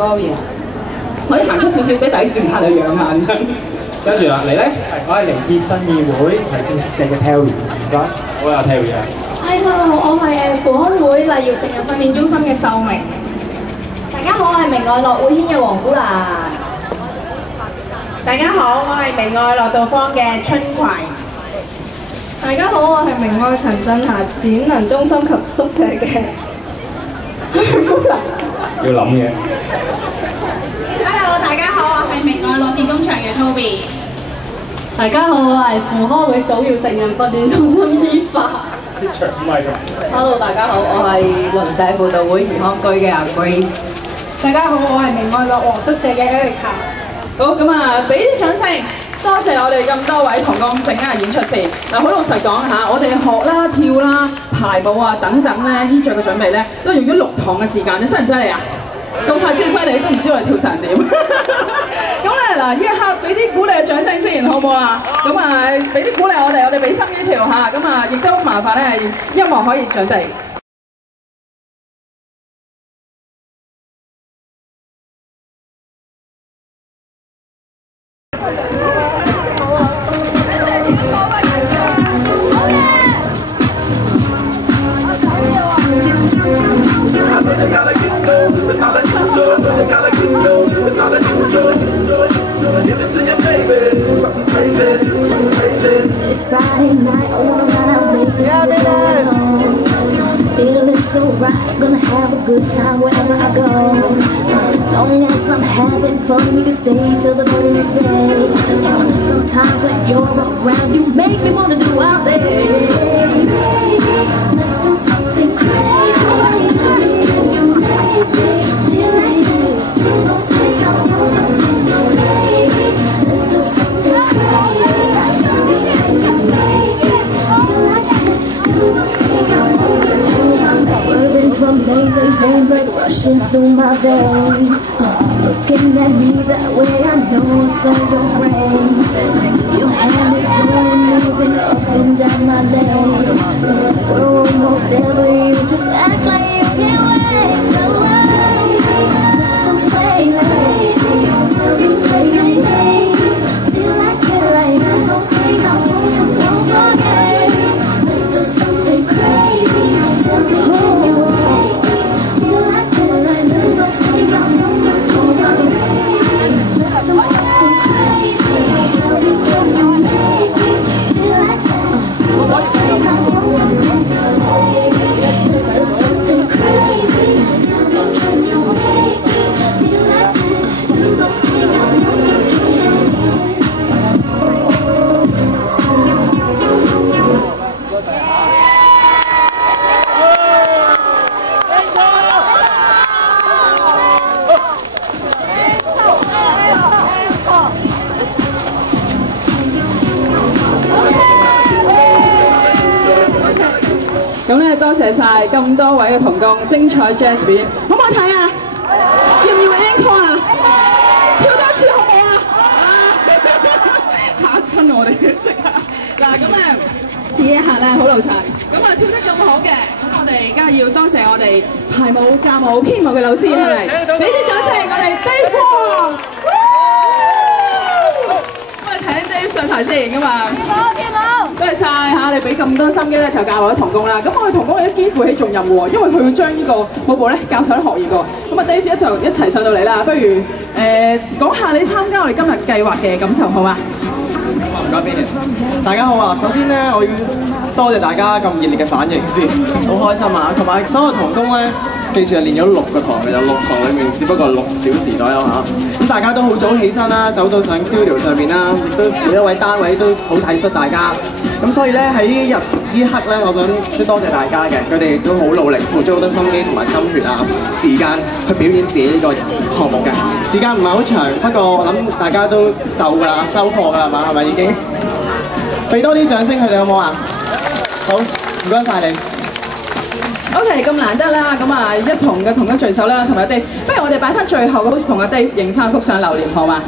高然，可以行出少少俾大家見下你樣眼。跟住啦，你咧？我係嚟自信義會提升宿舍嘅 Terry，我有 Terry 啊。我係扶康會麗瑤成人訓練中心嘅秀明。大家好，我係明愛樂會軒嘅黃姑蘭。大家好，我係明愛樂道坊嘅春葵。大家好，我係明愛陳振霞展能中心及宿舍嘅姑蘭。要諗嘅。Hello， 大家好，我係明愛樂建工場嘅 Toby。大家好，我係扶康會早療成人訓練中心依法。啲長咪㗎。Hello， 大家好，我係鄰舍輔導會怡康居嘅阿 Grace。大家好，我係明愛樂和宿舍嘅 Erica。好，咁啊，俾啲掌聲，多謝我哋咁多位同工整下演出先。嗱，好老實講嚇，我哋學啦、跳啦、排舞啊等等咧，衣着嘅準備咧，都用咗6堂嘅時間，你犀唔犀利啊？咁快真係犀利，都唔知我哋跳成點。咁咧嗱，呢一刻俾啲鼓勵嘅掌聲先，好唔好啊？咁啊，俾啲鼓勵我哋俾心機跳嚇，咁啊，亦都麻煩咧，音樂可以準備。It's Friday night, I wanna ride out late, feeling so right, gonna have a good time wherever I go. Long as I'm having fun, we can stay till the very next day. Sometimes when you're around, you make me wanna do all day. Let's do something crazy. Can you make me feel like it? Do those things I wanna do, baby. Let's do something crazy. Whirling from lane to lane, blood rushing through my veins. Looking at me that way, I know it's on your brain. Your hand is slowly moving up and down my lane. We're almost there, but you just act like you can't wait. So let's don't say lazy. Tell me crazy. Feel like those things I won't forget. Let's do something crazy. Tell me can you make me feel like those things I won't forget. Let's do something crazy. Tell me can you make me feel like those things I won't forget. Let's do something crazy. Tell me can you make me feel like those things I won't forget.咁咧，多謝晒咁多位嘅同工，精彩 jazz 表演，好唔好睇啊？要唔要 encore 啊？跳多次好唔好啊？嚇親我哋即刻嗱，咁咧呢一刻咧好老實，咁啊跳得咁好嘅，咁我哋梗係要多謝我哋排舞、教舞、編舞嘅老師，係咪？俾啲掌聲我哋 Dave Wong。咁啊請 Dave 上台先咁啊！多謝晒嚇，你俾咁多心機咧，就教我啲童工啦。咁我哋童工亦都肩負起重任喎，因為佢會將呢個舞步咧教上啲學員㗎。咁啊 Dave 一齊上到嚟啦，不如講下你參加我哋今日計劃嘅感受好嗎？唔該 Venus， 大家好啊！首先咧，我要多謝大家咁熱烈嘅反應先，好開心啊！同埋所有童工咧，記住係練咗6個堂嘅，就6堂裡面只不過6小時左右嚇。咁大家都好早起身啦，走到上 studio 上邊啦，亦都每一位單位都好體恤大家。咁所以咧喺呢刻咧，我想即係多謝大家嘅，佢哋都好努力，付咗好多心機同埋心血啊、時間去表演自己呢個項目嘅。時間唔係好長，不過我諗大家都受㗎啦、收貨㗎啦嘛，係咪已經？俾多啲掌聲佢哋好唔好啊？好，唔該晒你。OK， 咁難得啦，咁啊一同嘅同一聚首啦，同埋阿 Dave，不如我哋擺翻最後嘅，好似同阿 Dave 影翻幅相留念好嘛？